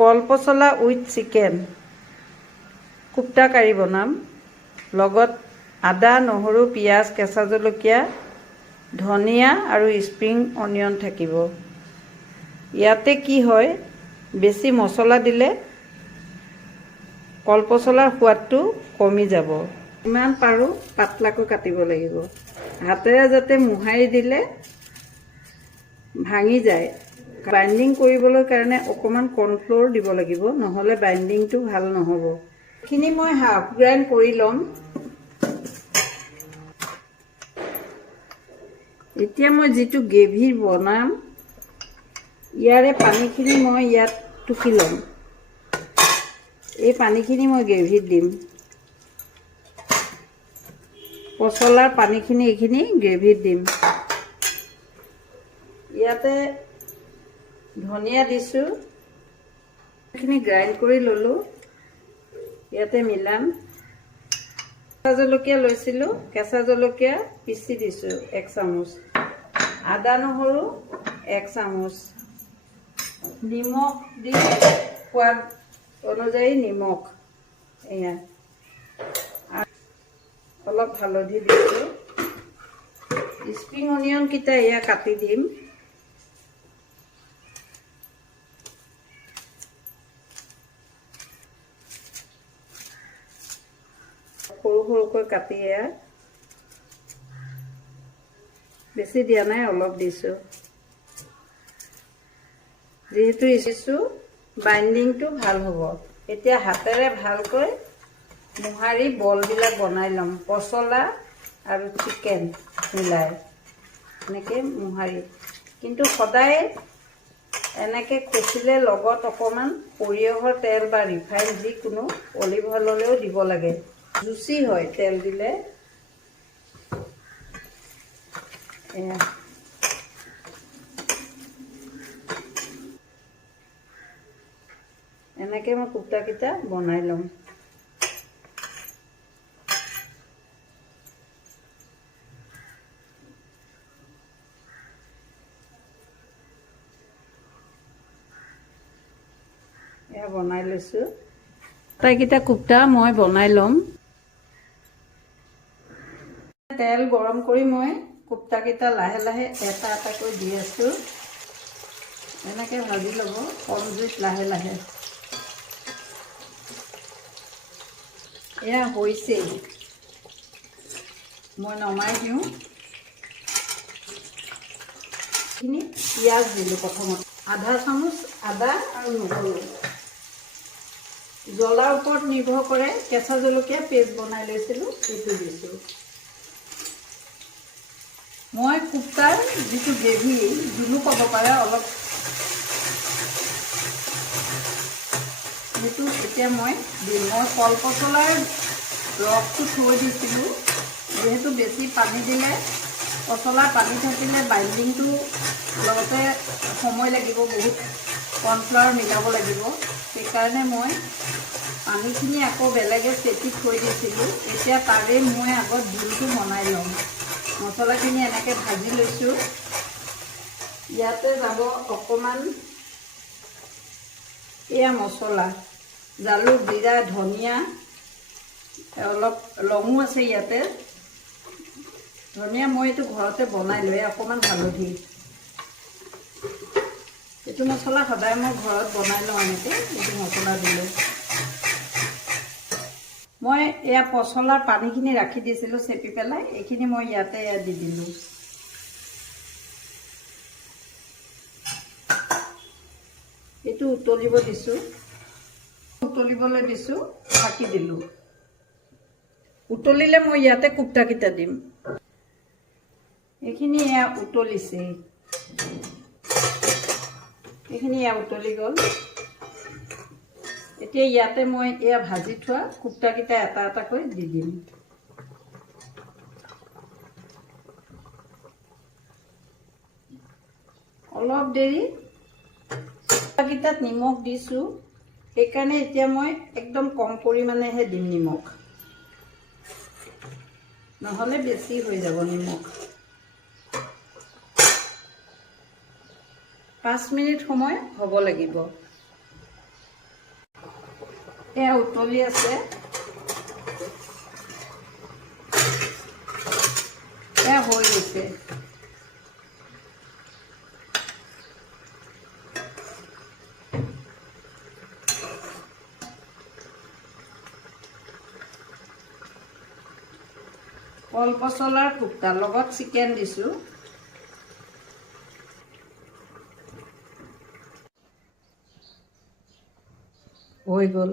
কল পচলা with chicken কুপ্তা কাৰী বনাম। লগত আদা, নহৰু, পিঁয়াজ, কেঁচা জলকীয়া, ধনিয়া আৰু স্প্ৰিং অনিয়ন থাকিব। ইয়াতে কি হয়, বেছি মছলা দিলে কল পচলাৰ সোৱাদটো কমি যাব। যিমান পাৰোঁ পাতলাকৈ কাটিব লাগিব। হাতেৰে যাতে মোহাৰি দিলে ভাঙি যায়। বাইণ্ডিং কৰিবলৈ কাৰণে অকণমান কৰ্ণফ্ল'ৰ দিব লাগিব, নহ'লে বাইণ্ডিংটো ভাল নহ'ব। এইখিনি মই হাফ গ্ৰাইণ্ড কৰি ল'ম। এতিয়া মই যিটো গ্ৰেভি বনাম, ইয়াৰে পানীখিনি মই ইয়াত টুকি ল'ম। এই পানীখিনি মই গ্ৰেভিত দিম। পচলাৰ পানীখিনি এইখিনি গ্ৰেভিত দিম। ইয়াতে ধনিয়া দিছোঁ, এইখিনি গ্ৰাইণ্ড কৰি ল'লোঁ, ইয়াতে মিলাম। কেঁচা জলকীয়া লৈছিলোঁ, কেঁচা জলকীয়া পিচি দিছোঁ 1 চামুচ। আদা নহৰু 1 চামুচ। নিমখ দি সোৱাদ অনুযায়ী নিমখ, এয়া অলপ হালধি দিছোঁ। স্প্ৰিং অনিয়নকেইটা এয়া কাটি দিম। সৰু সৰুকৈ কাটি এয়া বেছি দিয়া নাই, অলপ দিছোঁ। যিহেতু ইচিছোঁ বাইণ্ডিংটো ভাল হ'ব। এতিয়া হাতেৰে ভালকৈ মোহাৰি বলবিলাক বনাই ল'ম। পচলা আৰু চিকেন মিলাই এনেকৈ মোহাৰি, কিন্তু সদায় এনেকৈ খুচিলে লগত অকণমান সৰিয়হৰ তেল বা ৰিফাইন যিকোনো অলিভ অইললৈও দিব লাগে। জুচি হয় তেল দিলে। এনেকৈ মই কুপ্তাকেইটা বনাই ল'ম। এয়া বনাই লৈছোঁ। আটাইকেইটা কুপ্তা মই বনাই ল'ম। তেল গৰম কৰি মই কুপ্তাকেইটা লাহে লাহে এটা এটাকৈ দি আছোঁ। এনেকৈ ভাজি ল'ব কম জুইত লাহে লাহে। এয়া হৈছেই, মই নমাই দিওঁ। এইখিনি পিঁয়াজ দিলোঁ প্ৰথমতে, আধা চামুচ আদা আৰু নহৰু। জ্বলাৰ ওপৰত নিৰ্ভৰ কৰে। কেঁচা জলকীয়া পেষ্ট বনাই লৈছিলোঁ, সেইটো দিছোঁ। মই কুপ্তাৰ যিটো গ্ৰেভি, জোলো ক'ব পাৰে অলপ, সেইটো এতিয়া মই দিম। মই কল পচলাৰ ৰসটো থৈ দিছিলোঁ, যিহেতু বেছি পানী দিলে পচলা পানী থাকিলে বাইণ্ডিংটো লগতে সময় লাগিব, বহুত কৰ্ণফ্লাৱাৰ মিলাব লাগিব। সেইকাৰণে মই পানীখিনি আকৌ বেলেগে চেপি থৈ দিছিলোঁ। এতিয়া তাৰে মই আগত জোলটো বনাই ল'ম। মছলাখিনি এনেকৈ ভাজি লৈছোঁ। ইয়াতে যাব অকণমান এয়া মছলা, জালুক, জিৰা, ধনিয়া, অলপ লঙো আছে ইয়াতে। ধনিয়া মই এইটো ঘৰতে বনাই লৈ, অকণমান হালধি। এইটো মছলা সদায় মই ঘৰত বনাই লওঁ। এনেকৈ এইটো মছলা দিলোঁ। মই এয়া পচলাৰ পানীখিনি ৰাখি দিছিলোঁ চেপি পেলাই, এইখিনি মই ইয়াতে দি দিলোঁ। এইটো উতলিব দিছোঁ, উতলিবলৈ দিছোঁ, ঢাকি দিলোঁ। উতলিলে মই ইয়াতে কুপ্তাকেইটা দিম। এইখিনি এয়া উতলিছে, এইখিনি এয়া উতলি গ'ল। এতিয়া ইয়াতে মই এয়া ভাজি থোৱা কুপ্তাকেইটা এটা এটাকৈ দি দিম। অলপ দেৰি কুপ্তাকেইটাত নিমখ দিছোঁ, সেইকাৰণে এতিয়া মই একদম কম পৰিমাণেহে দিম নিমখ, নহ'লে বেছি হৈ যাব নিমখ। 5 মিনিট সময় হ'ব লাগিব। এয়া উতলি আছে। এয়া হৈ গৈছে। কল পচলাৰ কোপ্তা লগত চিকেন দিছোঁ। হৈ গ'ল।